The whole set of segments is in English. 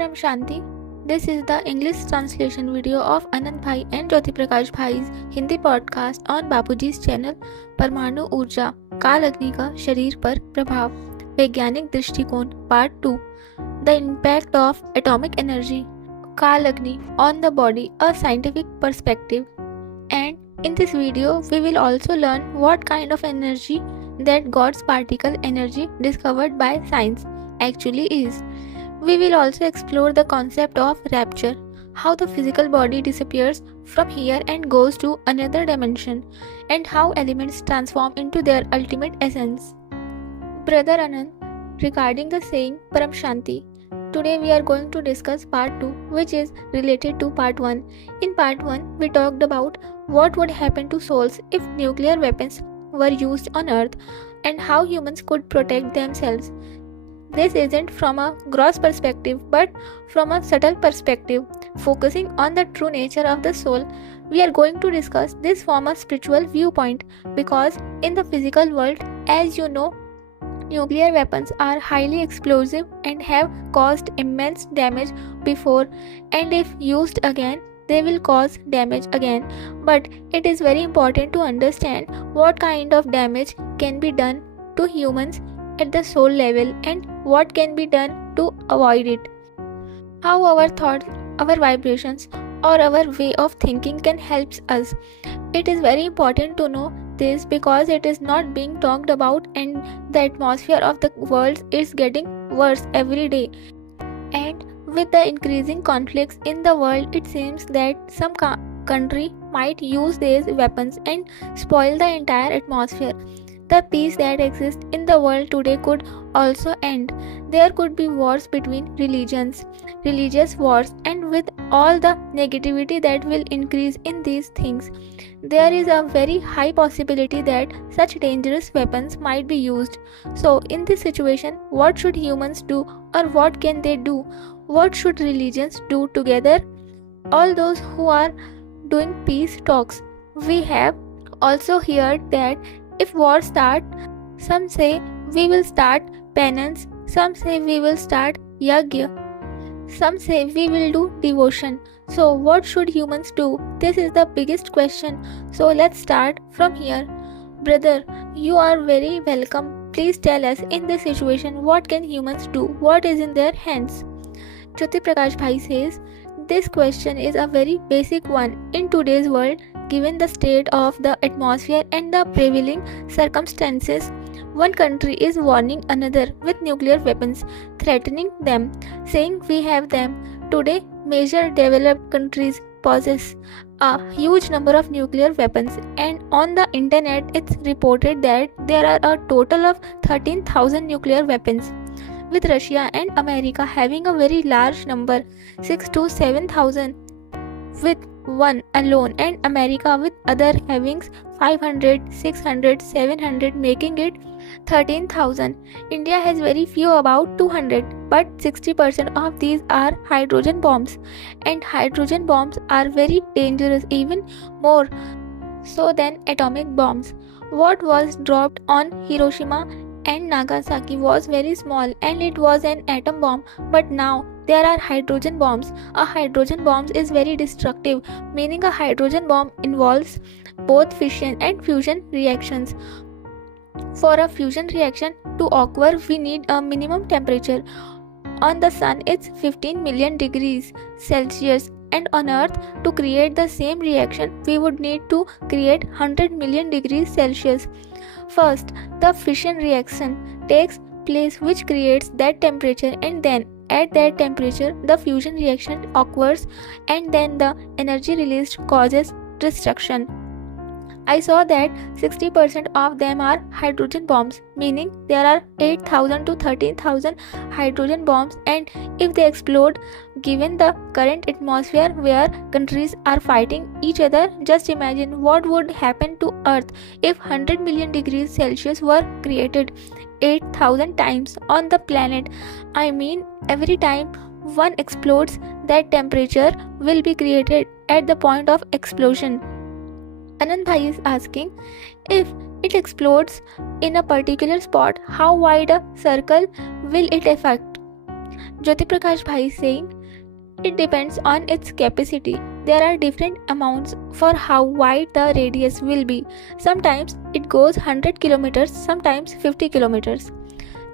Param Shanti. This is the English translation video of Anand Bhai and Jyoti Prakash Bhai's Hindi podcast on Bapuji's channel परमाणु ऊर्जा काल अग्नि का शरीर पर प्रभाव वैज्ञानिक दृष्टिकोण part 2 the impact of atomic energy काल अग्नि on the body a scientific perspective. And in this video we will also learn what kind of energy that God's particle energy discovered by science actually is. We will also explore the concept of rapture, how the physical body disappears from here and goes to another dimension, and how elements transform into their ultimate essence. Brother Anand, regarding the saying Param Shanti, today we are going to discuss part 2, which is related to part 1. In part 1, we talked about what would happen to souls if nuclear weapons were used on Earth and how humans could protect themselves. This isn't from a gross perspective but from a subtle perspective, focusing on the true nature of the soul. We are going to discuss this from a spiritual viewpoint because in the physical world, as you know, nuclear weapons are highly explosive and have caused immense damage before, and if used again, they will cause damage again. But it is very important to understand what kind of damage can be done to humans at the soul level and what can be done to avoid it. How our thoughts, our vibrations, or our way of thinking can help us. It is very important to know this because it is not being talked about and the atmosphere of the world is getting worse every day. And with the increasing conflicts in the world, it seems that some country might use these weapons and spoil the entire atmosphere. The peace that exists in the world today could also end. There could be wars between religions, religious wars, and with all the negativity that will increase in these things, there is a very high possibility that such dangerous weapons might be used. So, in this situation, what should humans do or what can they do? What should religions do together? All those who are doing peace talks, we have also heard that if war starts, some say we will start penance, some say we will start yagya, some say we will do devotion. So what should humans do? This is the biggest question. So let's start from here. Brother, you are very welcome. Please tell us in this situation what can humans do? What is in their hands? Jyoti Prakash Bhai says, this question is a very basic one in today's world. Given the state of the atmosphere and the prevailing circumstances, one country is warning another with nuclear weapons, threatening them, saying we have them. Today, major developed countries possess a huge number of nuclear weapons, and on the internet it's reported that there are a total of 13,000 nuclear weapons, with Russia and America having a very large number, 6 to 7,000, with one alone, and America with other having 500, 600, 700, making it 13,000. India has very few, about 200, but 60% of these are hydrogen bombs, and hydrogen bombs are very dangerous, even more so than atomic bombs. What was dropped on Hiroshima and Nagasaki was very small and it was an atom bomb, but now there are hydrogen bombs. A hydrogen bomb is very destructive, meaning a hydrogen bomb involves both fission and fusion reactions. For a fusion reaction to occur, we need a minimum temperature. On the sun, it's 15 million degrees Celsius, and on Earth, to create the same reaction, we would need to create 100 million degrees Celsius. First, the fission reaction takes place which creates that temperature, and then at that temperature the fusion reaction occurs, and then the energy released causes destruction. I saw that 60% of them are hydrogen bombs, meaning there are 8,000 to 13,000 hydrogen bombs, and if they explode, given the current atmosphere where countries are fighting each other, just imagine what would happen to Earth if 100 million degrees Celsius were created 8,000 times on the planet. I mean, every time one explodes, that temperature will be created at the point of explosion. Anand Bhai is asking, if it explodes in a particular spot, how wide a circle will it affect? Jyoti Prakash Bhai is saying, it depends on its capacity. There are different amounts for how wide the radius will be. Sometimes it goes 100 kilometers, sometimes 50 kilometers.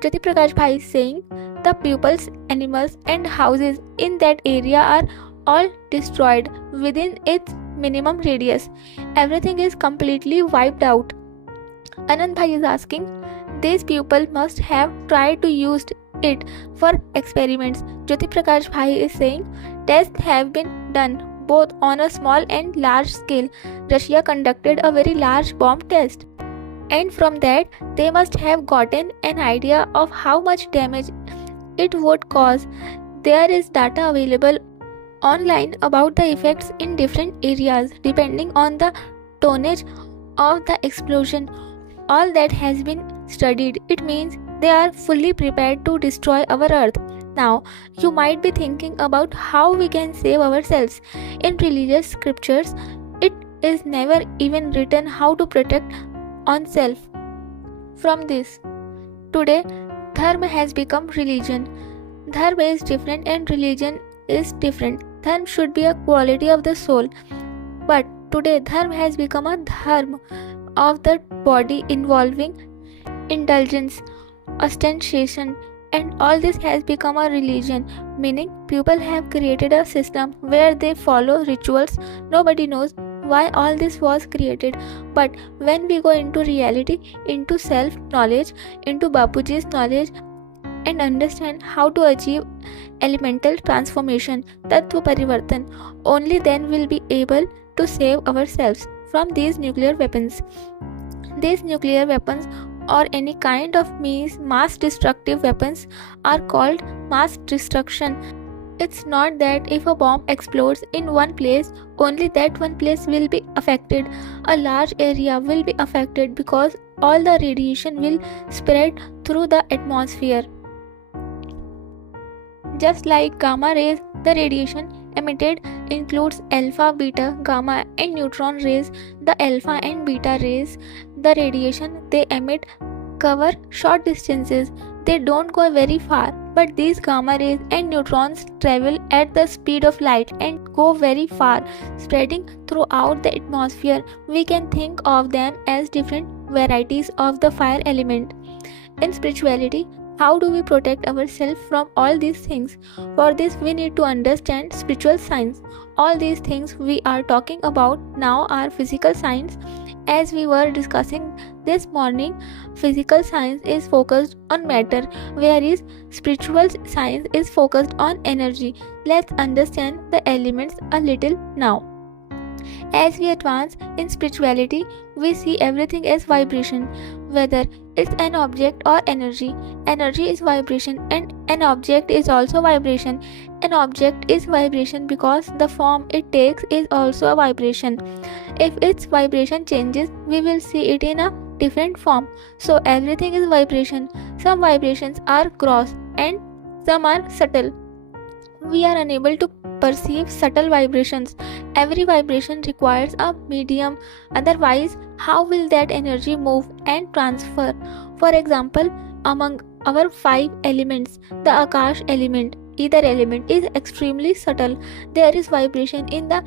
Jyoti Prakash Bhai is saying, the pupils, animals and houses in that area are all destroyed within its minimum radius. Everything is completely wiped out. Anand Bhai is asking, these people must have tried to use it for experiments. Jyoti Prakash Bhai is saying, tests have been done both on a small and large scale. Russia conducted a very large bomb test, and from that they must have gotten an idea of how much damage it would cause. There is data available online about the effects in different areas depending on the tonnage of the explosion. All that has been studied. It means they are fully prepared to destroy our earth. Now, you might be thinking about how we can save ourselves. In religious scriptures, it is never even written how to protect oneself from this. Today, dharma has become religion. Dharma is different and religion is different. Dharma should be a quality of the soul. But today, dharma has become a dharma of the body involving indulgence, ostentation, and all this has become a religion, meaning people have created a system where they follow rituals. Nobody knows why all this was created, but when we go into reality, into self-knowledge, into Bapuji's knowledge, and understand how to achieve elemental transformation, Tattva Parivartan, only then we'll be able to save ourselves from these nuclear weapons. These nuclear weapons or any kind of mass destructive weapons are called mass destruction. It's not that if a bomb explodes in one place, only that one place will be affected. A large area will be affected because all the radiation will spread through the atmosphere. Just like gamma rays, the radiation emitted includes alpha, beta, gamma and neutron rays. The alpha and beta rays, the radiation they emit, cover short distances. They don't go very far, but these gamma rays and neutrons travel at the speed of light and go very far, spreading throughout the atmosphere. We can think of them as different varieties of the fire element. In spirituality, how do we protect ourselves from all these things? For this, we need to understand spiritual science. All these things we are talking about now are physical science. As we were discussing this morning, physical science is focused on matter, whereas spiritual science is focused on energy. Let's understand the elements a little now. As we advance in spirituality, we see everything as vibration, whether it's an object or energy. Energy is vibration and an object is also vibration. An object is vibration because the form it takes is also a vibration. If its vibration changes, we will see it in a different form. So everything is vibration. Some vibrations are gross and some are subtle. We are unable to perceive subtle vibrations. Every vibration requires a medium, otherwise how will that energy move and transfer? For example, among our 5 elements, the Akash element, ether element, is extremely subtle. There is vibration in the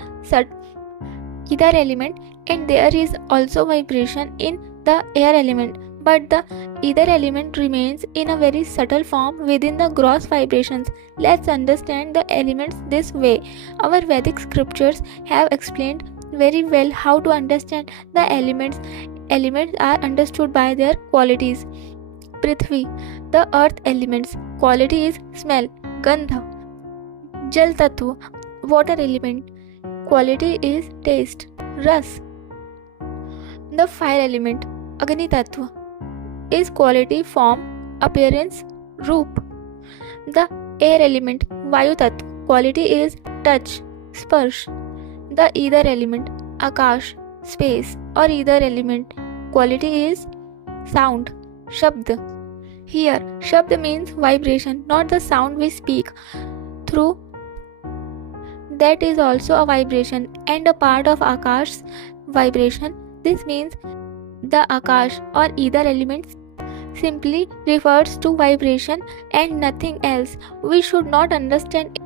ether element and there is also vibration in the air element, but the ether element remains in a very subtle form within the gross vibrations. Let's understand the elements this way. Our Vedic scriptures have explained very well how to understand the elements. Elements are understood by their qualities. Prithvi, the earth elements, quality is smell, Gandha. Jal Tattva, water element, quality is taste, Ras. The fire element, Agni Tattva, is quality form, appearance, Roop. The air element, Vayu Tattva, quality is touch, Sparsh. The ether element, Akash, space or ether element, quality is sound, Shabd. Here, Shabd means vibration, not the sound we speak through. That is also a vibration and a part of Akash's vibration. This means the Akash or ether elements simply refers to vibration and nothing else. We should not understand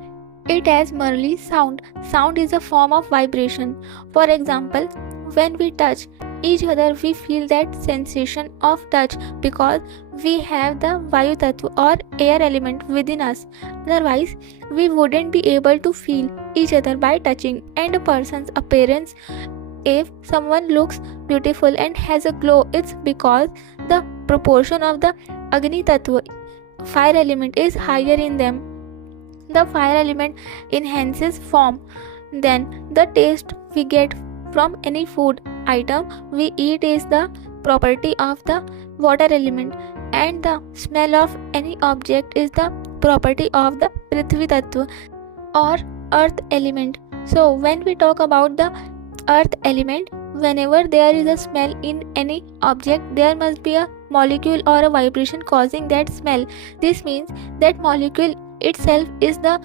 it as merely sound. Sound is a form of vibration. For example, when we touch each other, we feel that sensation of touch because we have the Vayu Tattva or air element within us. Otherwise, we wouldn't be able to feel each other by touching. And a person's appearance, if someone looks beautiful and has a glow, it's because the proportion of the Agni Tattva, fire element, is higher in them. The fire element enhances form. Then the taste we get from any food item we eat is the property of the water element, and the smell of any object is the property of the Prithvi Tattva or earth element. So when we talk about the earth element, whenever there is a smell in any object, there must be a molecule or a vibration causing that smell. This means that molecule itself is the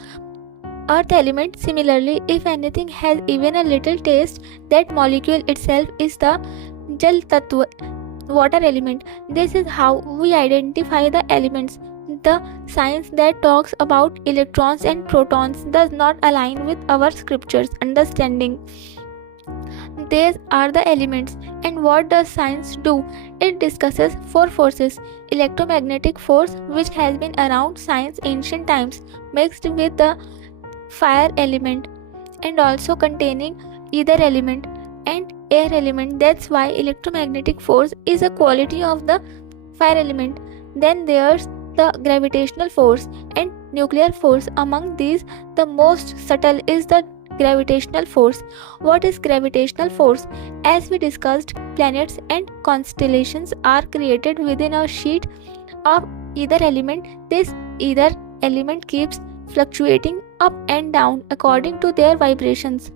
earth element. Similarly, if anything has even a little taste, that molecule itself is the Jal Tattva, water element. This is how we identify the elements. The science that talks about electrons and protons does not align with our scriptures understanding. These are the elements. And what does science do? It discusses four forces: electromagnetic force, which has been around since ancient times, mixed with the fire element, and also containing ether element and air element. That's why electromagnetic force is a quality of the fire element. Then there's the gravitational force and nuclear force. Among these, the most subtle is the gravitational force. What is gravitational force? As we discussed, planets and constellations are created within a sheet of ether element. This ether element keeps fluctuating up and down according to their vibrations.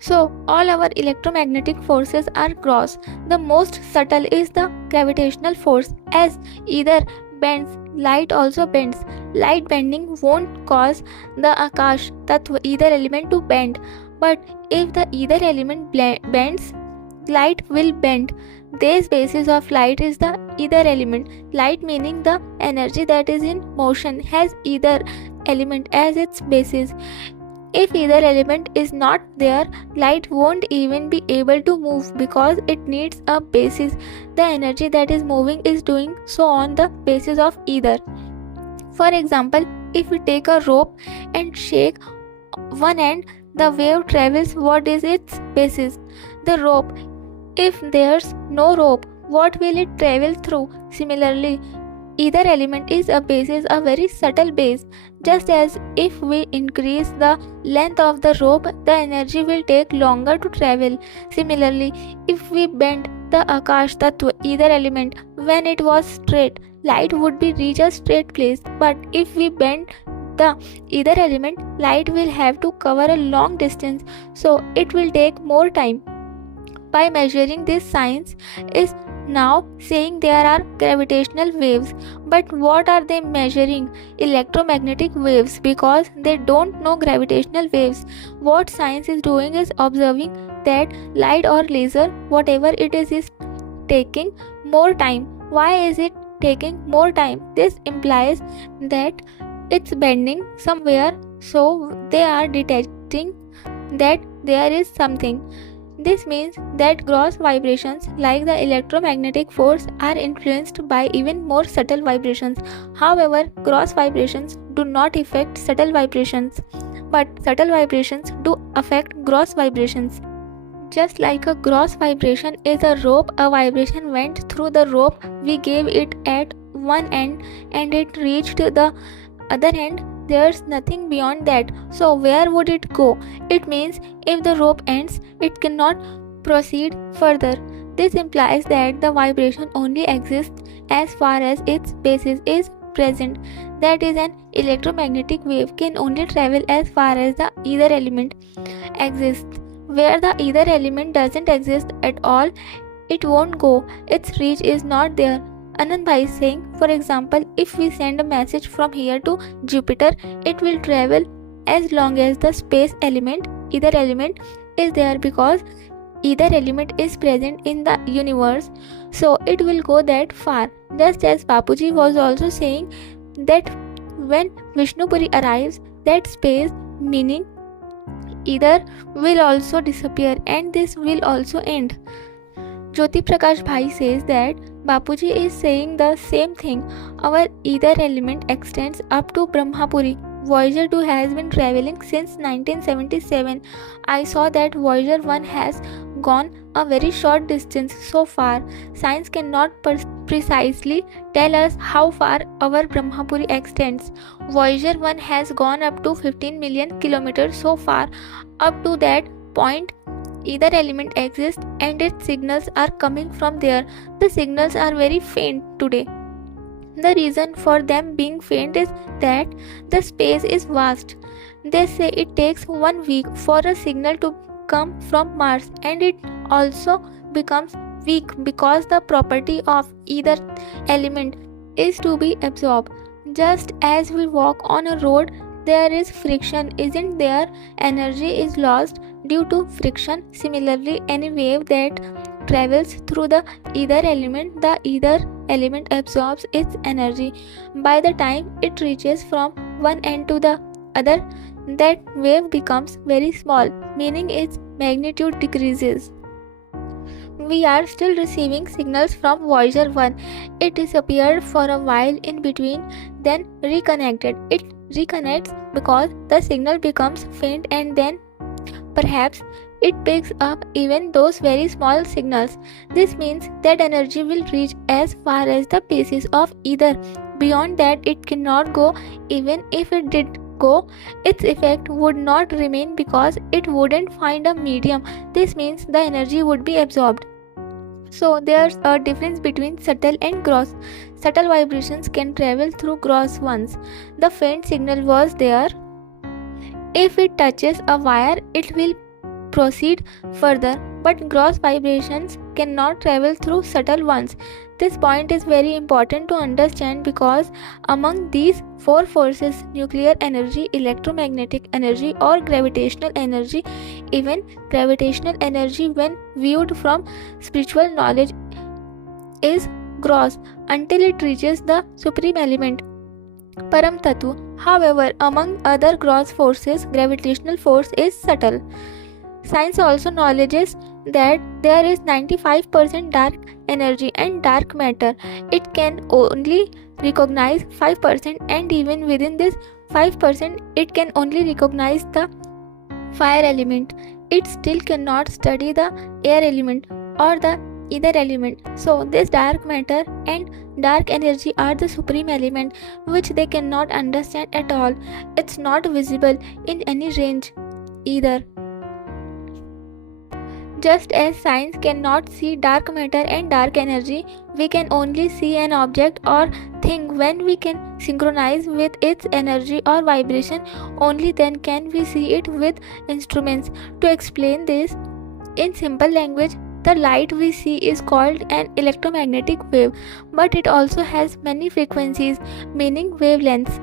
So all our electromagnetic forces are gross. The most subtle is the gravitational force. As ether bends, light also bends. Light bending won't cause the Akash Tattva ether element to bend, but if the ether element bends, light will bend. This basis of light is the ether element. Light, meaning the energy that is in motion, has ether element as its basis. If ether element is not there, light won't even be able to move because it needs a basis. The energy that is moving is doing so on the basis of ether. For example, if we take a rope and shake one end, the wave travels. What is its basis? The rope. If there's no rope, what will it travel through? Similarly, ether element is a basis, a very subtle base. Just as if we increase the length of the rope, the energy will take longer to travel. Similarly, if we bend the Akash Tattva ether element when it was straight, light would be reach a straight place. But if we bend the ether element, light will have to cover a long distance, so it will take more time. By measuring this, science is now saying there are gravitational waves. But what are they measuring? Electromagnetic waves, because they don't know gravitational waves. What science is doing is observing that light or laser, whatever it is taking more time. Why is it taking more time? This implies that it's bending somewhere, so they are detecting that there is something. This means that gross vibrations like the electromagnetic force are influenced by even more subtle vibrations. However, gross vibrations do not affect subtle vibrations, but subtle vibrations do affect gross vibrations. Just like a gross vibration is a rope, a vibration went through the rope. We gave it at one end and it reached the other end. There's nothing beyond that. So where would it go? It means if the rope ends, it cannot proceed further. This implies that the vibration only exists as far as its basis is present. That is, an electromagnetic wave can only travel as far as the ether element exists. Where the ether element doesn't exist at all, it won't go. Its reach is not there. Anand Bhai is saying, for example, if we send a message from here to Jupiter, it will travel as long as the space element, ether element, is there, because ether element is present in the universe. so it will go that far. Just as Bapuji was also saying that when Vishnupuri arrives, that space, meaning either, will also disappear and this will also end. Jyoti Prakash Bhai says that Bapuji is saying the same thing. Our ether element extends up to Brahmapuri. Voyager 2 has been traveling since 1977. I saw that Voyager 1 has gone a very short distance so far. Science cannot precisely tell us how far our Brahmapuri extends. Voyager 1 has gone up to 15 million kilometers so far. Up to that point, either element exists and its signals are coming from there. The signals are very faint today. The reason for them being faint is that the space is vast. They say it takes 1 week for a signal to come from Mars, and it also becomes weak because the property of either element is to be absorbed. Just as we walk on a road, there is friction, isn't there? Energy is lost due to friction. Similarly, any wave that travels through the ether element absorbs its energy. By the time it reaches from one end to the other, that wave becomes very small, meaning its magnitude decreases. We are still receiving signals from Voyager 1. It disappeared for a while in between, then reconnected. It reconnects because the signal becomes faint and then perhaps it picks up even those very small signals. This means that energy will reach as far as the basis of ether. Beyond that, it cannot go. Even if it did go, its effect would not remain because it wouldn't find a medium. This means the energy would be absorbed. So there's a difference between subtle and gross. Subtle vibrations can travel through gross ones. The faint signal was there. If it touches a wire, it will proceed further, but gross vibrations cannot travel through subtle ones. This point is very important to understand because among these 4 forces, nuclear energy, electromagnetic energy or gravitational energy, even gravitational energy when viewed from spiritual knowledge is gross until it reaches the supreme element, Param Tattva. However, among other gross forces, gravitational force is subtle. Science also acknowledges that there is 95% dark energy and dark matter. It can only recognize 5%, and even within this 5%, it can only recognize the fire element. It still cannot study the air element or the ether element. So this dark matter and dark energy are the supreme element which they cannot understand at all. It's not visible in any range either. Just as science cannot see dark matter and dark energy, we can only see an object or thing when we can synchronize with its energy or vibration. Only then can we see it with instruments. To explain this in simple language, the light we see is called an electromagnetic wave, but it also has many frequencies, meaning wavelengths.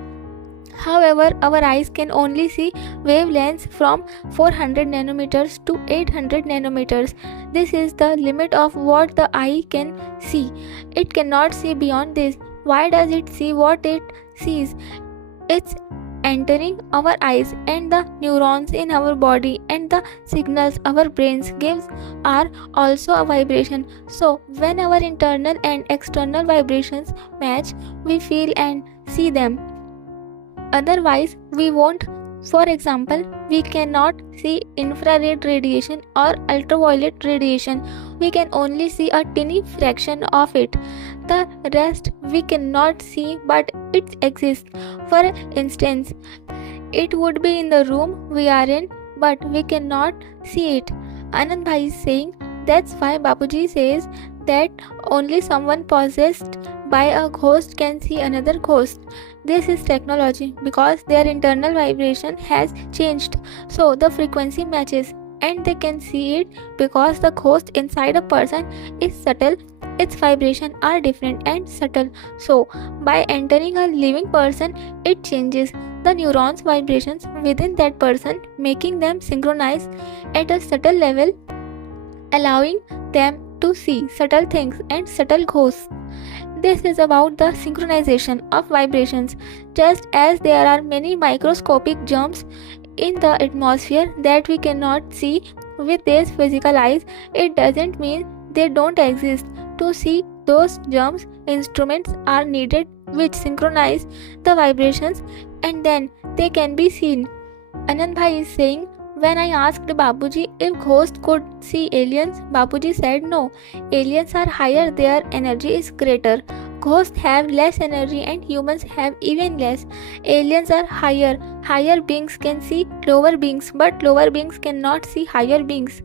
However, our eyes can only see wavelengths from 400 nanometers to 800 nanometers. This is the limit of what the eye can see. It cannot see beyond this. Why does it see what it sees? It's entering our eyes, and the neurons in our body and the signals our brains gives are also a vibration. So when our internal and external vibrations match, we feel and see them. Otherwise, we won't. For example, we cannot see infrared radiation or ultraviolet radiation. We can only see a tiny fraction of it. The rest we cannot see, but it exists. For instance, it would be in the room we are in, but we cannot see it. Anand Bhai is saying that's why Bapuji says that only someone possessed by a ghost can see another ghost. This is technology because their internal vibration has changed, so the frequency matches, and they can see it because the ghost inside a person is subtle. Its vibrations are different and subtle. So by entering a living person, it changes the neurons' vibrations within that person, making them synchronize at a subtle level, allowing them to see subtle things and subtle ghosts. This is about the synchronization of vibrations. Just as there are many microscopic germs in the atmosphere that we cannot see with these physical eyes, it doesn't mean they don't exist. To see those germs, instruments are needed which synchronize the vibrations and then they can be seen. Anand Bhai is saying, when I asked Babuji if ghosts could see aliens, Babuji said no. Aliens are higher, their energy is greater. Ghosts have less energy and humans have even less. Aliens are higher. Higher beings can see lower beings, but lower beings cannot see higher beings.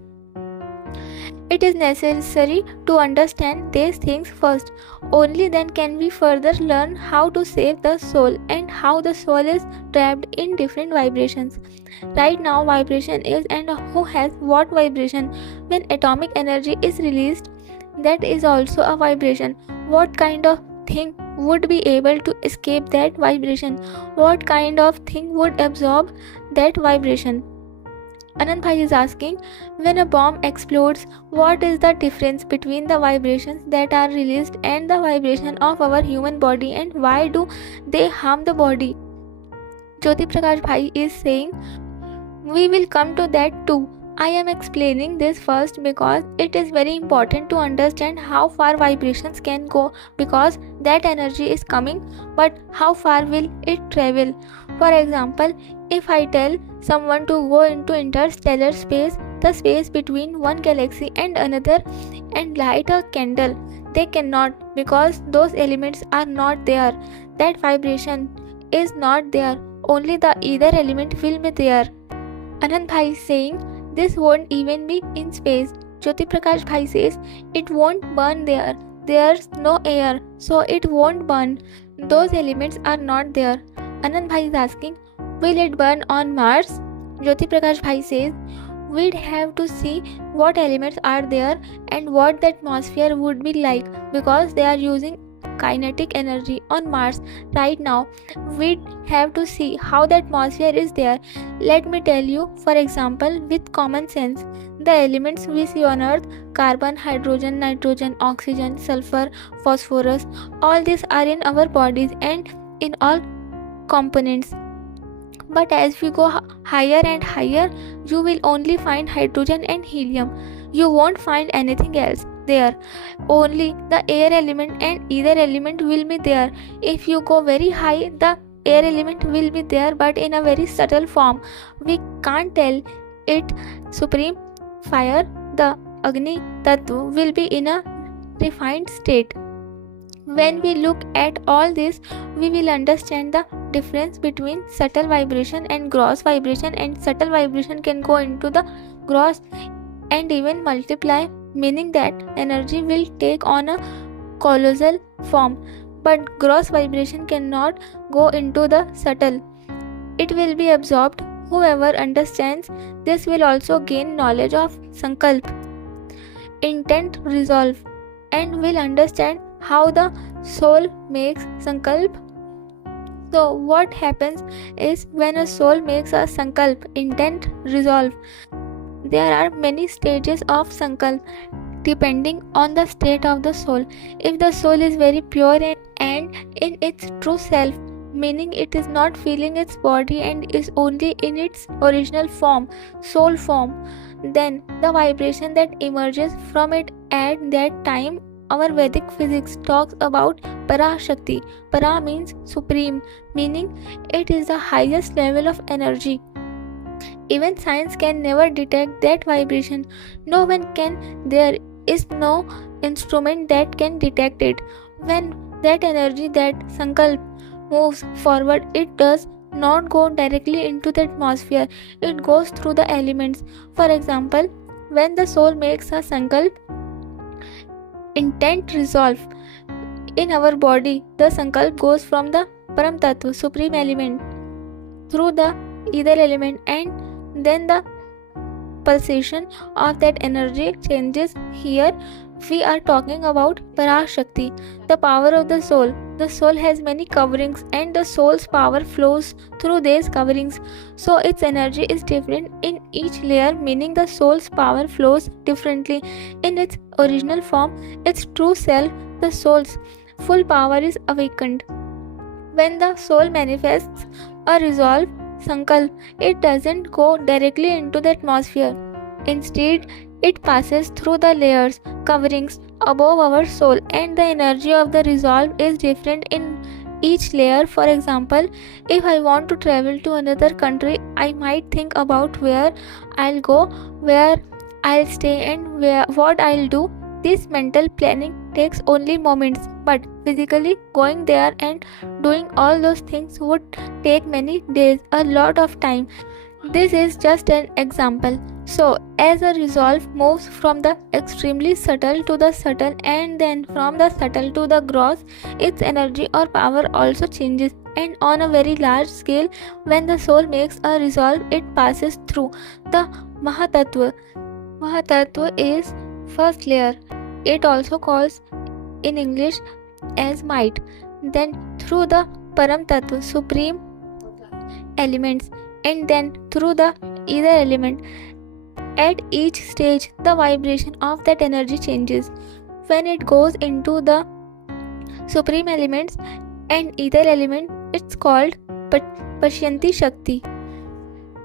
It is necessary to understand these things first. Only then can we further learn how to save the soul and how the soul is trapped in different vibrations. Right now, vibration is and who has what vibration. When atomic energy is released, that is also a vibration. What kind of thing would be able to escape that vibration? What kind of thing would absorb that vibration? Anand Bhai is asking, when a bomb explodes, what is the difference between the vibrations that are released and the vibration of our human body, and why do they harm the body? Jyoti Prakash Bhai is saying, we will come to that too. I am explaining this first because it is very important to understand how far vibrations can go, because that energy is coming, but how far will it travel? For example, if I tell someone to go into interstellar space, the space between one galaxy and another, and light a candle, they cannot, because those elements are not there. That vibration is not there. Only the ether element will be there. Anand Bhai is saying, this won't even be in space. Jyoti Prakash Bhai says, it won't burn there. There's no air, so it won't burn. Those elements are not there. Anand Bhai is asking, will it burn on Mars? Jyoti Prakash Bhai says, we'd have to see what elements are there and what the atmosphere would be like, because they are using kinetic energy on Mars right now. We'd have to see how the atmosphere is there. Let me tell you, for example, with common sense, the elements we see on Earth, carbon, hydrogen, nitrogen, oxygen, sulfur, phosphorus, all these are in our bodies and in all components. But as we go higher and higher, you will only find hydrogen and helium. You won't find anything else there. Only the air element and ether element will be there. If you go very high, the air element will be there, but in a very subtle form. We can't tell it. Supreme fire, the Agni Tattva, will be in a refined state. When we look at all this, we will understand the difference between subtle vibration and gross vibration, and subtle vibration can go into the gross and even multiply, meaning that energy will take on a colossal form, but gross vibration cannot go into the subtle. It will be absorbed. Whoever understands this will also gain knowledge of sankalp, intent, resolve, and will understand how the soul makes sankalp. So what happens is, when a soul makes a sankalp, intent, resolve, there are many stages of sankalp depending on the state of the soul. If the soul is very pure and in its true self, meaning it is not feeling its body and is only in its original form, soul form, then the vibration that emerges from it at that time, our Vedic physics talks about Parashakti. Para means supreme, meaning it is the highest level of energy. Even science can never detect that vibration. No one can. There is no instrument that can detect it. When that energy, that sankalp, moves forward, it does not go directly into the atmosphere. It goes through the elements. For example, when the soul makes a sankalp, intent, resolve, in our body, the sankalp goes from the Param Tattva, supreme element, through the ether element, and then the pulsation of that energy changes. Here we are talking about Parashakti, the power of the soul. the soul has many coverings and the soul's power flows through these coverings. So its energy is different in each layer, meaning the soul's power flows differently. In its original form, its true self, the soul's full power is awakened. When the soul manifests a resolve, sankalp, it doesn't go directly into the atmosphere. Instead, it passes through the layers, coverings above our soul, and the energy of the resolve is different in each layer. For example, if I want to travel to another country, I might think about where I'll go, where I'll stay, and what I'll do. This mental planning takes only moments, but physically going there and doing all those things would take many days, a lot of time. This is just an example. So, as a resolve moves from the extremely subtle to the subtle and then from the subtle to the gross, its energy or power also changes. And on a very large scale, when the soul makes a resolve, it passes through the Mahatattva. Mahatattva is first layer. It also calls in English as might. Then through the Param Tattva, supreme elements, and then through the ether element. At each stage, the vibration of that energy changes. When it goes into the supreme elements and ether element, it's called Pashyanti Shakti.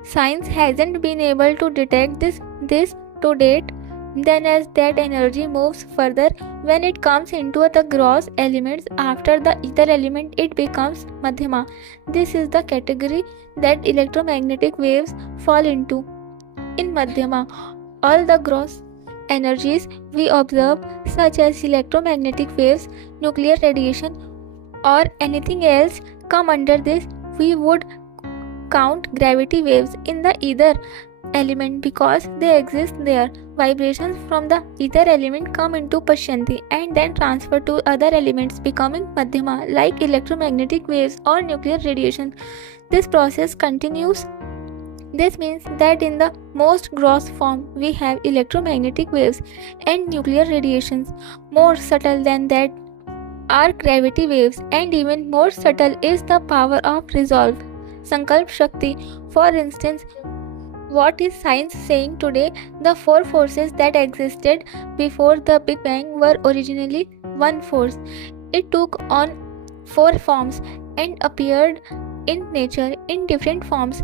Science hasn't been able to detect this to date. Then as that energy moves further, when it comes into the gross elements after the ether element, it becomes Madhyama. This is the category that electromagnetic waves fall into. In Madhyama, all the gross energies we observe, such as electromagnetic waves, nuclear radiation, or anything else, come under this. We would count gravity waves in the ether element because they exist there. Vibrations from the ether element come into Pashyanti and then transfer to other elements, becoming Madhyama, like electromagnetic waves or nuclear radiation. This process continues. This means that in the most gross form, we have electromagnetic waves and nuclear radiations. More subtle than that are gravity waves, and even more subtle is the power of resolve, Sankalp Shakti. For instance, what is science saying today? The four forces that existed before the Big Bang were originally one force. It took on four forms and appeared in nature in different forms.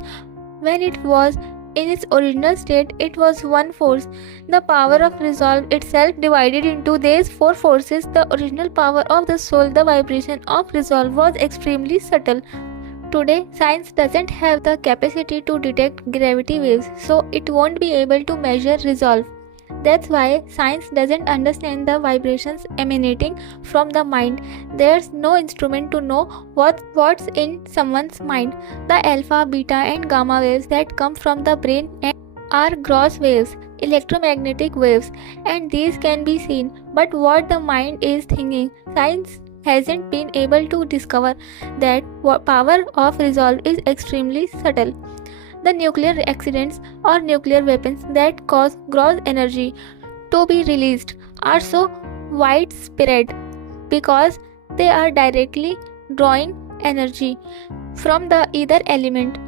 When it was in its original state, it was one force. The power of resolve itself divided into these four forces. The original power of the soul, the vibration of resolve, was extremely subtle. Today, science doesn't have the capacity to detect gravity waves, so it won't be able to measure resolve. That's why science doesn't understand the vibrations emanating from the mind. There's no instrument to know what's in someone's mind. The alpha, beta, and gamma waves that come from the brain are gross waves, electromagnetic waves, and these can be seen. But what the mind is thinking, science hasn't been able to discover. That power of resolve is extremely subtle. The nuclear accidents or nuclear weapons that cause gross energy to be released are so widespread because they are directly drawing energy from the ether element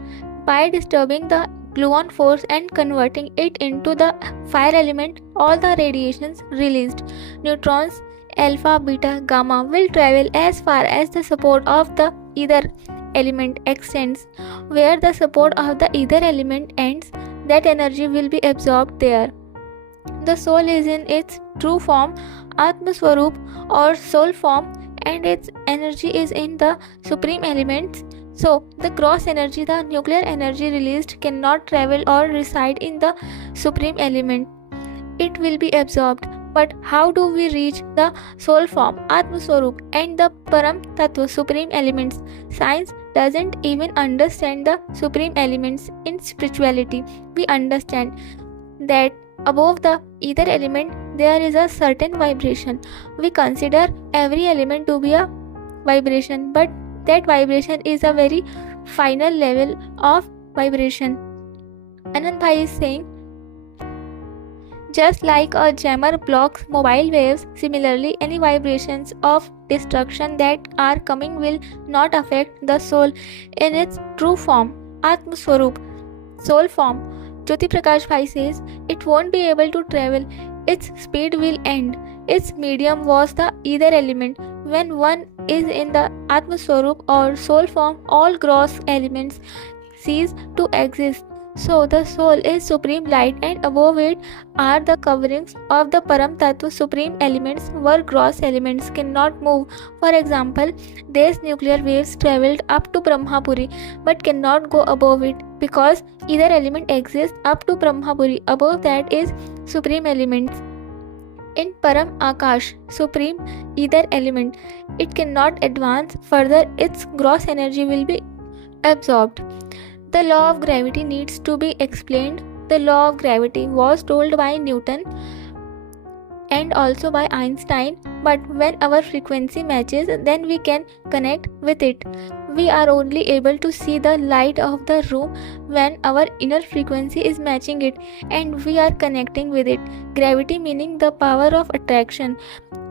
by disturbing the gluon force and converting it into the fire element. All the radiations released, neutrons, alpha, beta, gamma, will travel as far as the support of the ether element extends. Where the support of the ether element ends, that energy will be absorbed there. The soul is in its true form, Atma Swarup or soul form, and its energy is in the supreme elements. So, the gross energy, the nuclear energy released, cannot travel or reside in the supreme element. It will be absorbed. But how do we reach the soul form, Atma Swarup, and the Param Tattva, supreme elements? Science doesn't even understand the supreme elements in spirituality. We understand that above the ether element there is a certain vibration. We consider every element to be a vibration, but that vibration is a very final level of vibration. Anand Bhai is saying, Just like a jammer blocks mobile waves, similarly, any vibrations of destruction that are coming will not affect the soul in its true form, Atma Swarup, soul form. Jyoti Prakash Bhai says it won't be able to travel, its speed will end. Its medium was the ether element. When one is in the Atma Swarup or soul form, all gross elements cease to exist. So the soul is supreme light, and above it are the coverings of the Param Tattva supreme elements where gross elements cannot move. For example, these nuclear waves traveled up to Brahmapuri but cannot go above it because either element exists up to Brahmapuri. Above that is supreme elements. In Param Akash, supreme ether element, it cannot advance further, its gross energy will be absorbed. The law of gravity needs to be explained. The law of gravity was told by Newton and also by Einstein, but when our frequency matches, then we can connect with it. We are only able to see the light of the room when our inner frequency is matching it and we are connecting with it. Gravity meaning the power of attraction.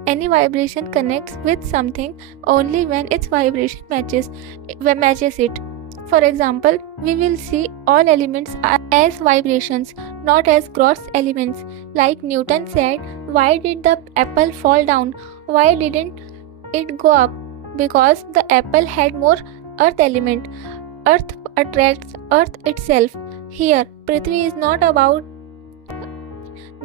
Any vibration connects with something only when its vibration matches it. For example, we will see all elements as vibrations, not as gross elements. Like Newton said, why did the apple fall down? Why didn't it go up? Because the apple had more earth element. Earth attracts earth itself. Here, Prithvi is not about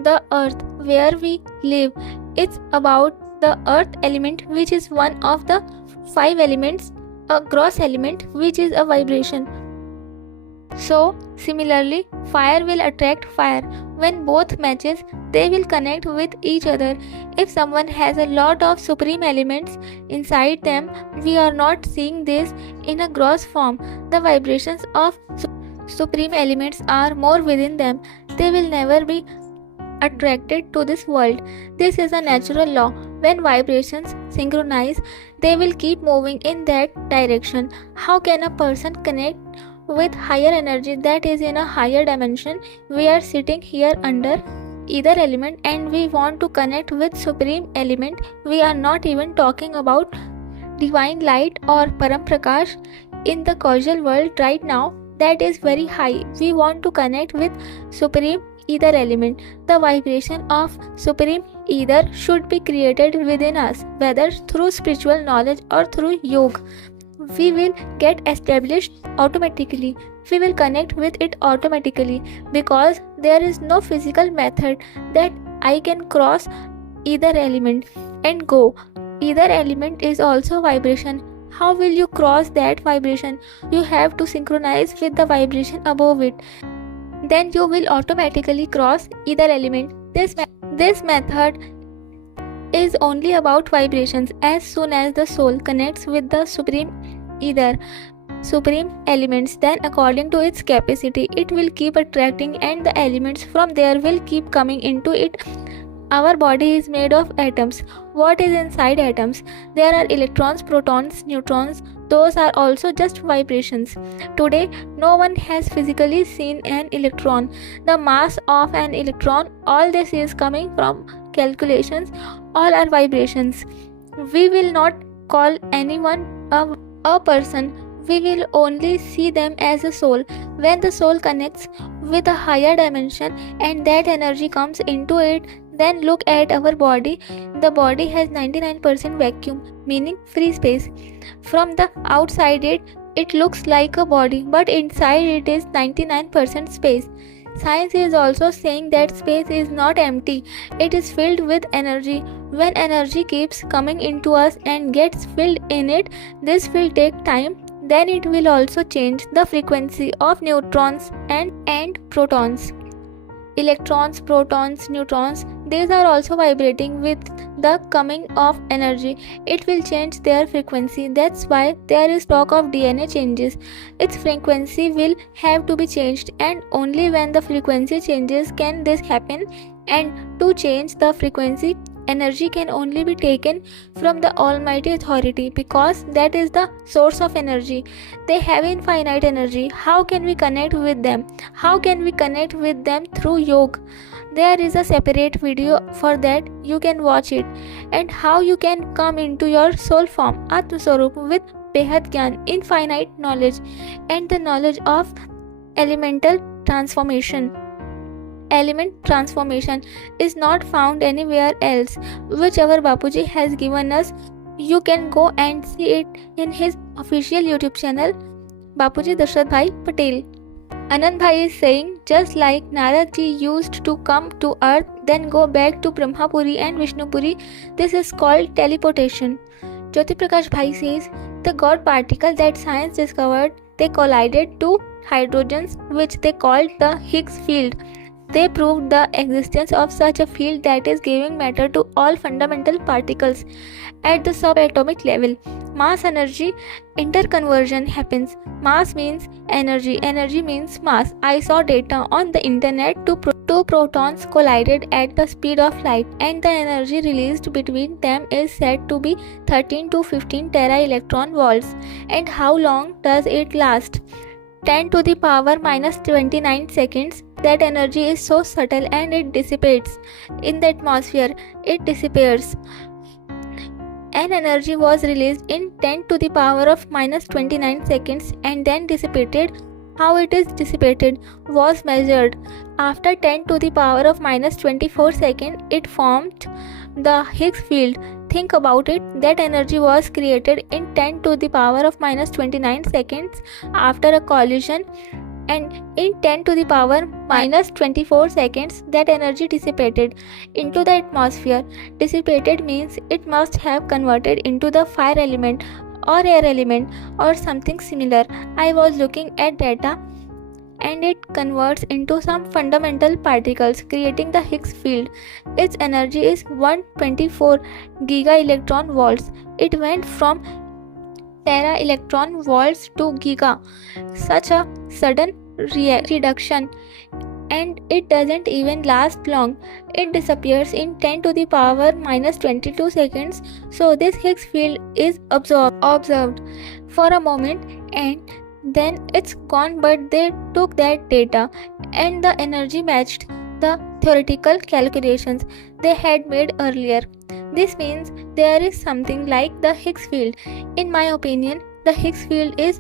the earth where we live. It's about the earth element, which is one of the 5 elements, a gross element which is a vibration. So similarly, fire will attract fire. When both matches, they will connect with each other. If someone has a lot of supreme elements inside them, we are not seeing this in a gross form. The vibrations of supreme elements are more within them. They will never be attracted to this world. This is a natural law. When vibrations synchronize, they will keep moving in that direction. How can a person connect with higher energy that is in a higher dimension? We are sitting here under either element and we want to connect with supreme element. We are not even talking about divine light or Param Prakash in the causal world right now. That is very high. We want to connect with supreme ether element. The vibration of supreme ether should be created within us, whether through spiritual knowledge or through yoga. We will get established automatically. We will connect with it automatically because there is no physical method that I can cross either element and go. Either element is also vibration. How will you cross that vibration? You have to synchronize with the vibration above it. Then you will automatically cross either element. This method is only about vibrations. As soon as the soul connects with the supreme ether, supreme elements, then according to its capacity, it will keep attracting and the elements from there will keep coming into it. Our body is made of atoms. What is inside atoms? There are electrons, protons, neutrons. Those are also just vibrations. Today, no one has physically seen an electron. The mass of an electron, all this is coming from calculations. All are vibrations. We will not call anyone a person. We will only see them as a soul. When the soul connects with a higher dimension and that energy comes into it, then look at our body. The body has 99% vacuum, meaning free space. From the outside it looks like a body, but inside it is 99% space. Science is also saying that space is not empty, it is filled with energy. When energy keeps coming into us and gets filled in it, this will take time. Then it will also change the frequency of neutrons and protons. Electrons, protons, neutrons, these are also vibrating with the coming of energy. It will change their frequency. That's why there is talk of DNA changes. Its frequency will have to be changed, and only when the frequency changes can this happen. And to change the frequency, energy can only be taken from the Almighty Authority, because that is the source of energy. They have infinite energy. How can we connect with them? How can we connect with them? Through yoga. There is a separate video for that, you can watch it. And how you can come into your soul form, Atma Swarup, with Behad Gyan, infinite knowledge, and the knowledge of elemental transformation. Element transformation is not found anywhere else. Whichever Bapuji has given us, you can go and see it in his official YouTube channel, Bapuji Dashrath Bhai Patel. Anand Bhai is saying, just like Narad ji used to come to earth, then go back to Brahmapuri and Vishnupuri, this is called teleportation. Jyoti Prakash Bhai says, the God particle that science discovered, they collided two hydrogens which they called the Higgs field. They proved the existence of such a field that is giving matter to all fundamental particles at the subatomic level. Mass energy interconversion happens. Mass means energy, energy means mass. I saw data on the internet, two protons collided at the speed of light, and the energy released between them is said to be 13 to 15 tera electron volts. And how long does it last? 10 to the power minus 29 seconds. That energy is so subtle and it dissipates in the atmosphere. It disappears. An energy was released in 10 to the power of minus 29 seconds and then dissipated. How it is dissipated was measured. After 10 to the power of minus 24 seconds, it formed the Higgs field. Think about it, that energy was created in 10 to the power of minus 29 seconds after a collision, and in 10 to the power minus 24 seconds that energy dissipated into the atmosphere. Dissipated means it must have converted into the fire element or air element or something similar. I was looking at data and it converts into some fundamental particles, creating the Higgs field. Its energy is 124 giga electron volts. It went from tera electron volts to giga. Such a sudden reduction, and it doesn't even last long. It disappears in 10 to the power minus 22 seconds. So this Higgs field is observed for a moment and then it's gone, but they took that data and the energy matched the theoretical calculations they had made earlier. This means there is something like the Higgs field. In my opinion, the Higgs field is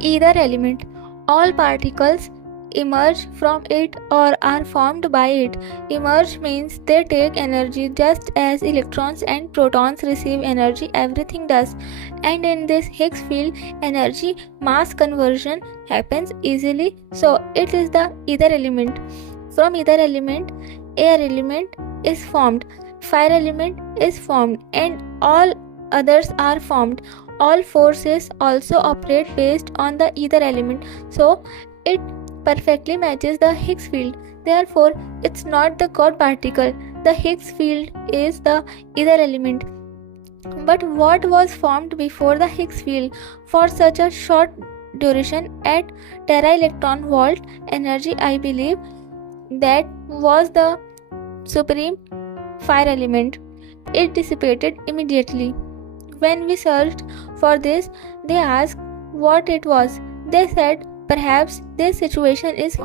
either element. All particles emerge from it or are formed by it. Emerge means they take energy just as electrons and protons receive energy. Everything does. And in this Higgs field, energy mass conversion happens easily. So it is the either element. From either element, air element is formed, fire element is formed, and all others are formed. All forces also operate based on the either element. So it perfectly matches the Higgs field. Therefore, it's not the God particle. The Higgs field is the either element. But what was formed before the Higgs field for such a short duration at tera electron volt energy? I believe that was the supreme fire element. It dissipated immediately. When we searched for this, they asked what it was. They said perhaps this situation is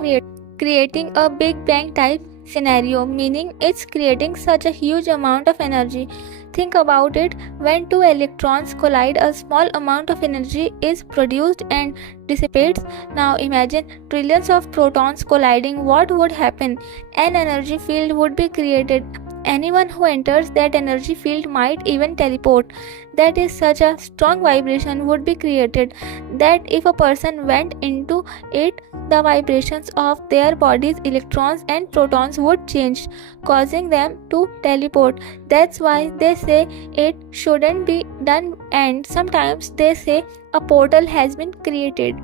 creating a Big Bang type scenario, meaning it's creating such a huge amount of energy. Think about it, when two electrons collide, a small amount of energy is produced and dissipates. Now imagine trillions of protons colliding. What would happen? An energy field would be created. Anyone who enters that energy field might even teleport. That is, such a strong vibration would be created that if a person went into it, the vibrations of their body's electrons and protons would change, causing them to teleport. That's why they say it shouldn't be done, and sometimes they say a portal has been created.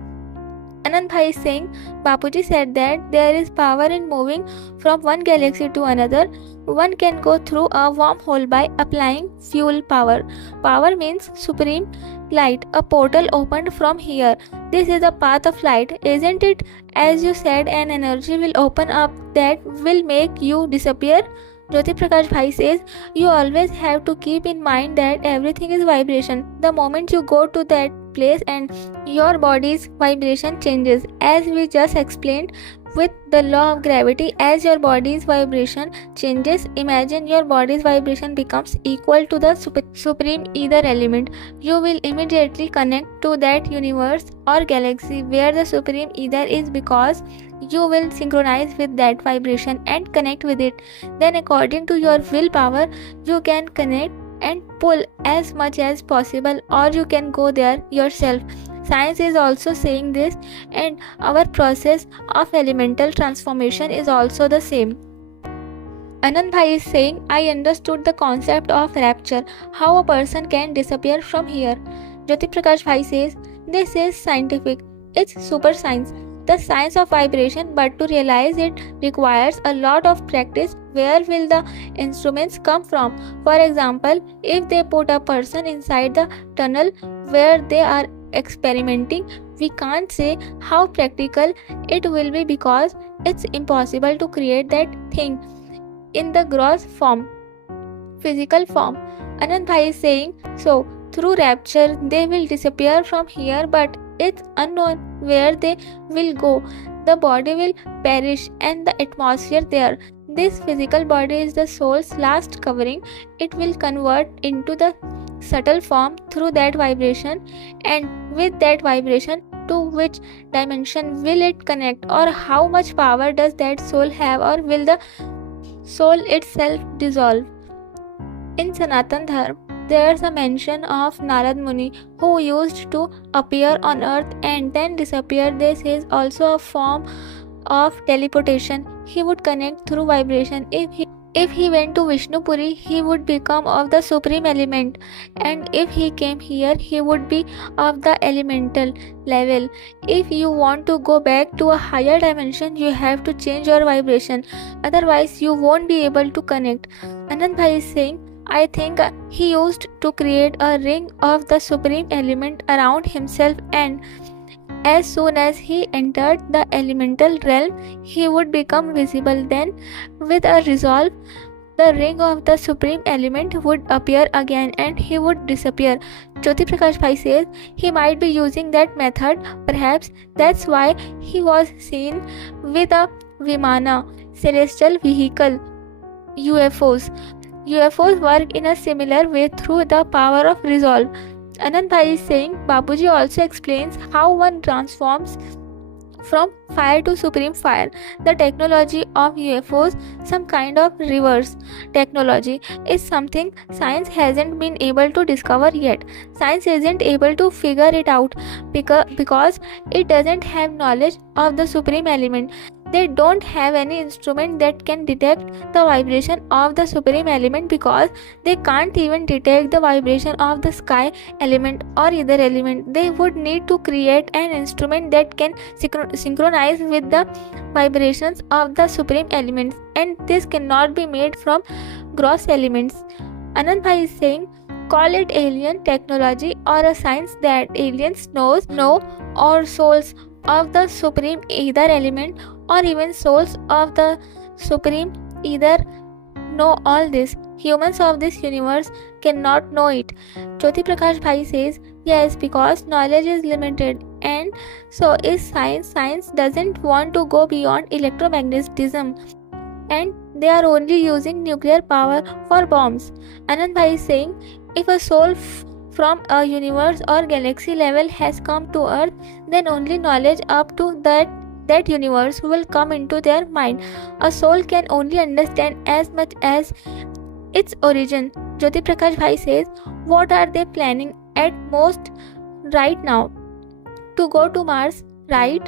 Anand Bhai is saying, Bapuji said that there is power in moving from one galaxy to another. One can go through a wormhole by applying fuel power. Power means supreme light. A portal opened from here. This is the path of light, isn't it? As you said, an energy will open up that will make you disappear. Jyoti Prakash Bhai says, you always have to keep in mind that everything is vibration. The moment you go to that place and your body's vibration changes. As we just explained, with the law of gravity. As your body's vibration changes, imagine your body's vibration becomes equal to the supreme ether element. You will immediately connect to that universe or galaxy where the supreme ether is, because you will synchronize with that vibration and connect with it. Then according to your willpower, you can connect and pull as much as possible, or you can go there yourself. Science is also saying this, and our process of elemental transformation is also the same. Anand Bhai is saying, I understood the concept of rapture, how a person can disappear from here. Jyoti Prakash Bhai says, this is scientific, it's super science, the science of vibration, but to realize it requires a lot of practice. Where will the instruments come from? For example, if they put a person inside the tunnel where they are experimenting, we can't say how practical it will be, because it's impossible to create that thing in the gross form, physical form. Anand Bhai is saying, so through rapture they will disappear from here, but it's unknown where they will go. The body will perish and the atmosphere there. This physical body is the soul's last covering. It will convert into the subtle form through that vibration, and with that vibration, to which dimension will it connect, or how much power does that soul have, or will the soul itself dissolve? In Sanatan Dharma, there's a mention of Narad Muni, who used to appear on earth and then disappear. This is also a form of teleportation. He would connect through vibration. If he went to Vishnupuri, he would become of the supreme element, and if he came here, he would be of the elemental level. If you want to go back to a higher dimension, you have to change your vibration, otherwise you won't be able to connect. Anand Bhai is saying, I think he used to create a ring of the supreme element around himself, and as soon as he entered the elemental realm, he would become visible. Then, with a resolve, the ring of the supreme element would appear again and he would disappear. Jyoti Prakash Bhai says he might be using that method. Perhaps that's why he was seen with a Vimana, celestial vehicle, UFOs. UFOs work in a similar way through the power of resolve. Anand Bhai is saying, Babuji also explains how one transforms from fire to supreme fire. The technology of UFOs, some kind of reverse technology, is something science hasn't been able to discover yet. Science isn't able to figure it out because it doesn't have knowledge of the supreme element. They don't have any instrument that can detect the vibration of the supreme element, because they can't even detect the vibration of the sky element or either element. They would need to create an instrument that can synchronize with the vibrations of the supreme elements, and this cannot be made from gross elements. Anand Bhai is saying, call it alien technology or a science that aliens know, or souls of the supreme ether element, or even souls of the supreme ether know all this. Humans of this universe cannot know it. Jyoti Prakash Bhai says, yes, because knowledge is limited, and so is science. Science doesn't want to go beyond electromagnetism, and they are only using nuclear power for bombs. Anand Bhai is saying, if a soul from a universe or galaxy level has come to earth, then only knowledge up to that universe will come into their mind. A soul can only understand as much as its origin. Jyoti Prakash Bhai says, what are they planning at most right now? To go to Mars, right?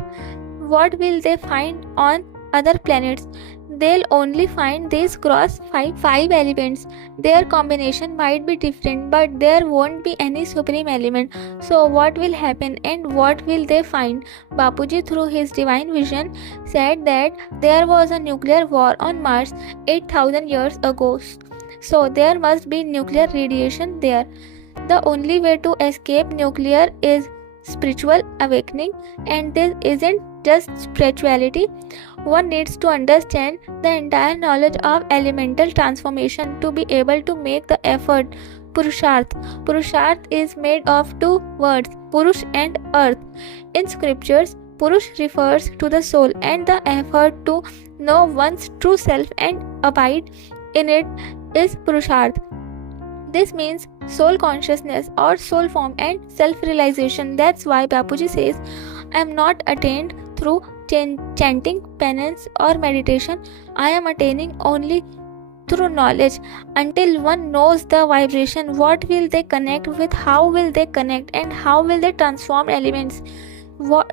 What will they find on other planets? They'll only find these gross five elements. Their combination might be different, but there won't be any supreme element. So what will happen and what will they find? Bapuji, through his divine vision, said that there was a nuclear war on Mars 8,000 years ago. So there must be nuclear radiation there. The only way to escape nuclear is spiritual awakening, and this isn't just spirituality. One needs to understand the entire knowledge of elemental transformation to be able to make the effort. Purusharth. Purusharth is made of two words, Purush and Earth. In scriptures, Purush refers to the soul, and the effort to know one's true self and abide in it is Purusharth. This means soul consciousness or soul form and self-realization. That's why Bapuji says, I am not attained through chanting, penance or meditation. I am attaining only through knowledge. Until one knows the vibration, what will they connect with, how will they connect, and how will they transform elements?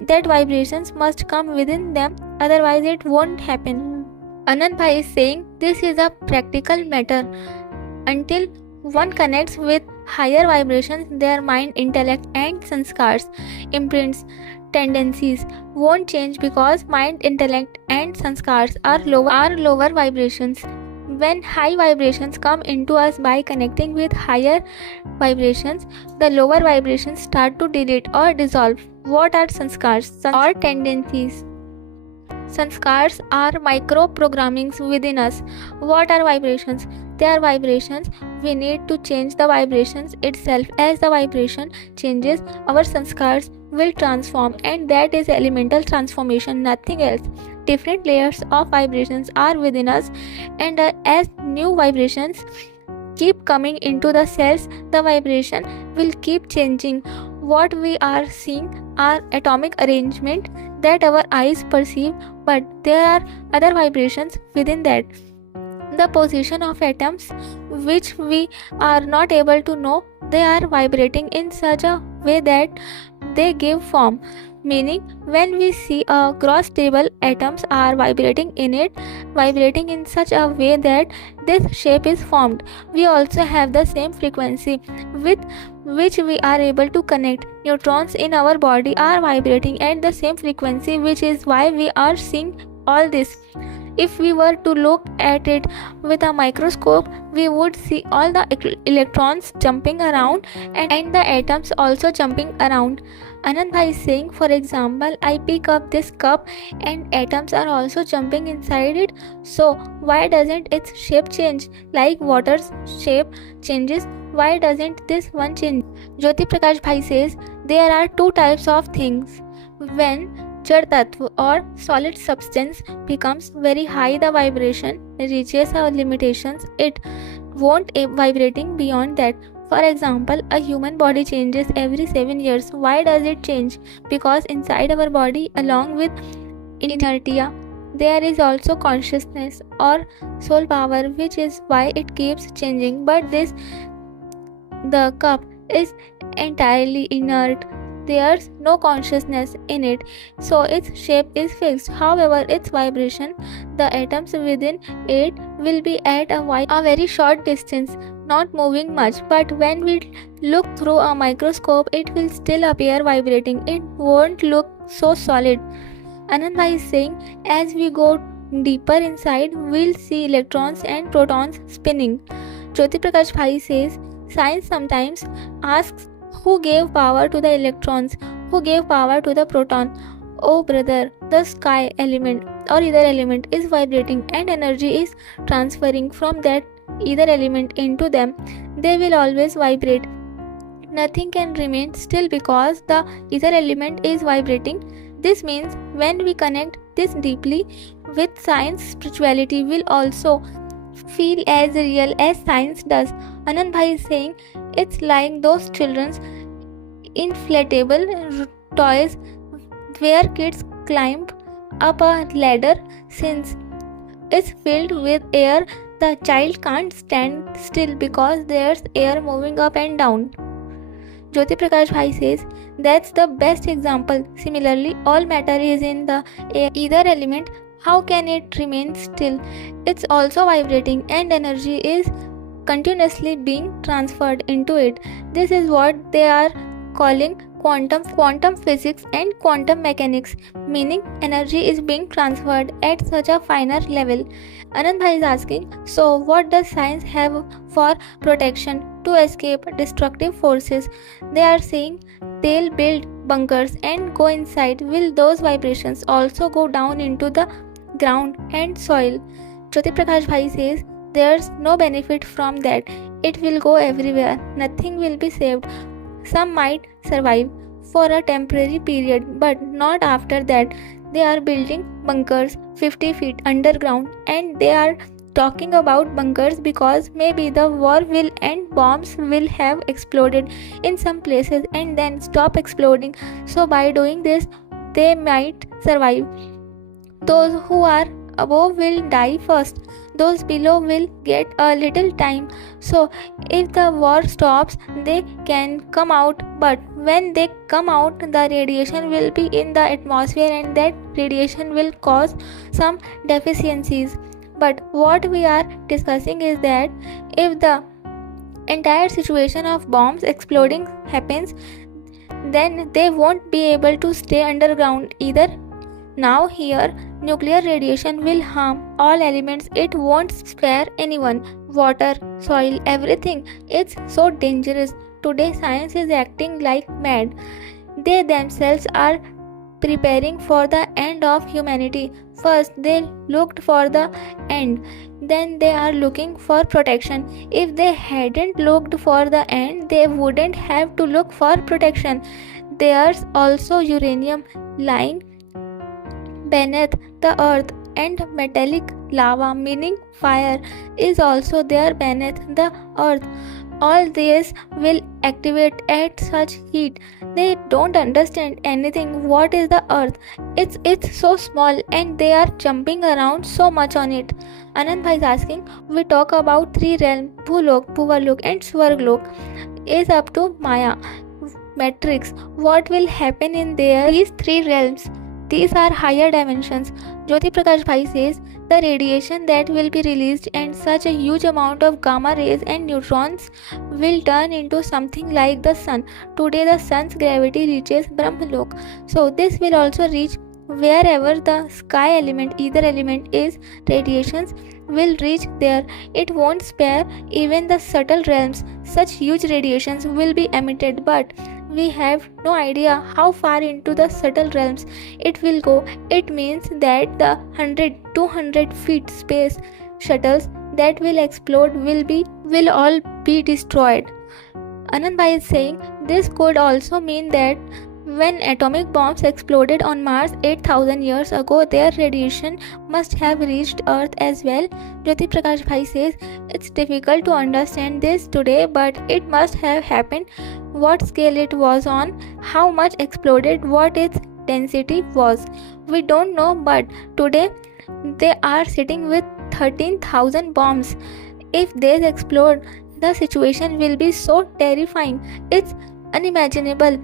That vibrations must come within them, otherwise it won't happen. Anand Bhai is saying this is a practical matter. Until one connects with higher vibrations, their mind, intellect and sanskars, imprints, tendencies won't change, because mind, intellect and sanskars are lower vibrations. When high vibrations come into us by connecting with higher vibrations, the lower vibrations start to delete or dissolve. What are sanskars or tendencies? Sanskars are micro programmings within us. What are vibrations? They are vibrations. We need to change the vibrations itself. As the vibration changes, our sanskars will transform, and that is elemental transformation, nothing else. Different layers of vibrations are within us, and as new vibrations keep coming into the cells, the vibration will keep changing. What we are seeing are atomic arrangement that our eyes perceive, but there are other vibrations within that. The position of atoms, which we are not able to know, they are vibrating in such a way that they give form. Meaning, when we see a gross table, atoms are vibrating in such a way that this shape is formed. We also have the same frequency with which we are able to connect. Neutrons in our body are vibrating at the same frequency, which is why we are seeing all this. If we were to look at it with a microscope, we would see all the electrons jumping around and the atoms also jumping around. Anand Bhai is saying, for example, I pick up this cup and atoms are also jumping inside it. So why doesn't its shape change? Like water's shape changes, why doesn't this one change? Jyoti Prakash Bhai says, there are two types of things. When Jad Tattva or solid substance becomes very high, the vibration reaches our limitations. It won't vibrating beyond that. For example, a human body changes every 7 years. Why does it change? Because inside our body, along with inertia, there is also consciousness or soul power, which is why it keeps changing. But the cup is entirely inert. There's no consciousness in it, so its shape is fixed. However, its vibration, the atoms within it will be at a very short distance, not moving much. But when we look through a microscope, it will still appear vibrating. It won't look so solid. Anand Bhai is saying, as we go deeper inside, we'll see electrons and protons spinning. Jyoti Prakash Bhai says, science sometimes asks, who gave power to the electrons? Who gave power to the proton? Oh brother, the sky element or ether element is vibrating and energy is transferring from that ether element into them. They will always vibrate. Nothing can remain still because the ether element is vibrating. This means when we connect this deeply with science, spirituality will also feel as real as science does. Anand Bhai is saying, it's like those children's inflatable toys where kids climb up a ladder. Since it's filled with air, the child can't stand still because there's air moving up and down. Jyoti Prakash Bhai says, that's the best example. Similarly, all matter is in the ether element. How can it remain still? It's also vibrating and energy is continuously being transferred into it. This is what they are calling quantum physics and quantum mechanics, meaning energy is being transferred at such a finer level. Anand Bhai is asking, so what does science have for protection to escape destructive forces? They are saying they'll build bunkers and go inside. Will those vibrations also go down into the ground and soil? Jyoti Prakash Bhai says, there's no benefit from that. It will go everywhere. Nothing will be saved. Some might survive. for a temporary period, but not after that. They are building bunkers 50 feet underground, and they are talking about bunkers because maybe the war will end, bombs will have exploded in some places and then stop exploding. So by doing this, they might survive. Those who are above will die first. Those below will get a little time. So if the war stops, they can come out. But when they come out, the radiation will be in the atmosphere, and that radiation will cause some deficiencies. But what we are discussing is that if the entire situation of bombs exploding happens, then they won't be able to stay underground either. Now here, nuclear radiation will harm all elements. It won't spare anyone. Water, soil, everything. It's so dangerous. Today science is acting like mad. They themselves are preparing for the end of humanity. First they looked for the end, then they are looking for protection. If they hadn't looked for the end, they wouldn't have to look for protection. There's also uranium lying beneath the earth, and metallic lava, meaning fire, is also there beneath the earth. All this will activate at such heat. They don't understand anything. What is the earth? It's so small, and they are jumping around so much on it. Anand Bhai is asking, we talk about three realms, Bhulok, Bhuvalok and Swarglok. Is up to Maya matrix. What will happen in these three realms? These are higher dimensions. Jyoti Prakash Bhai says the radiation that will be released and such a huge amount of gamma rays and neutrons will turn into something like the sun. Today the sun's gravity reaches Brahmalok. So this will also reach wherever the sky element, either element is, radiations will reach there. It won't spare even the subtle realms. Such huge radiations will be emitted, but we have no idea how far into the subtle realms it will go. It means that the 100-200 feet space shuttles that will explode will all be destroyed. Anand Bhai is saying this could also mean that when atomic bombs exploded on Mars 8,000 years ago, their radiation must have reached Earth as well. Jyoti Prakash Bhai says it's difficult to understand this today, but it must have happened. What scale it was on, how much exploded, what its density was, we don't know, but today they are sitting with 13,000 bombs. If they explode, the situation will be so terrifying. It's unimaginable.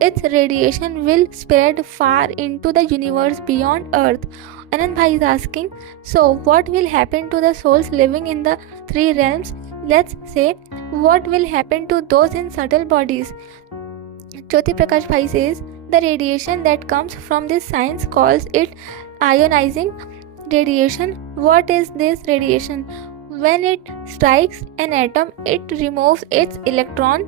Its radiation will spread far into the universe beyond Earth. Anand Bhai is asking, so what will happen to the souls living in the three realms? Let's say, what will happen to those in subtle bodies? Jyoti Prakash Bhai says, the radiation that comes from this science calls it ionizing radiation. What is this radiation? When it strikes an atom, it removes its electron,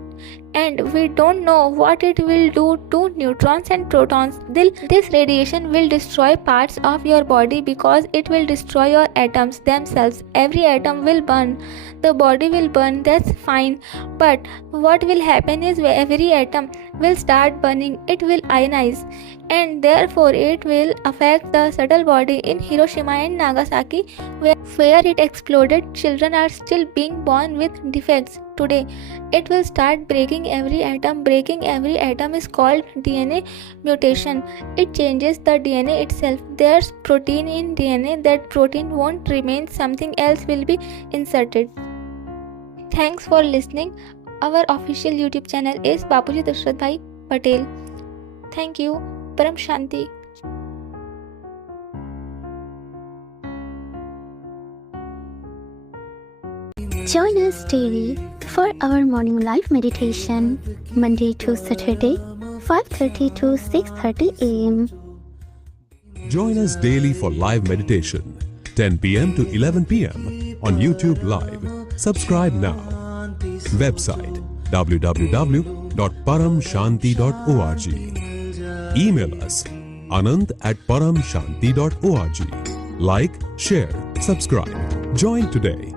and we don't know what it will do to neutrons and protons. This radiation will destroy parts of your body because it will destroy your atoms themselves. Every atom will burn. The body will burn, that's fine. But what will happen is every atom will start burning. It will ionize, and therefore it will affect the subtle body. In Hiroshima and Nagasaki, where it exploded, children are still being born with defects. Today, it will start breaking every atom. Breaking every atom is called DNA mutation. It changes the DNA itself. There's protein in DNA. That protein won't remain. Something else will be inserted. Thanks for listening. Our official YouTube channel is Bapuji Dashrath Bhai Patel. Thank you. Param Shanti. Join us daily for our morning live meditation, Monday to Saturday, 5:30 to 6:30 a.m. Join us daily for live meditation, 10 p.m. to 11 p.m. on YouTube Live. Subscribe now. Website www.paramshanti.org. Email us anand@paramshanti.org. Like, share, subscribe. Join today.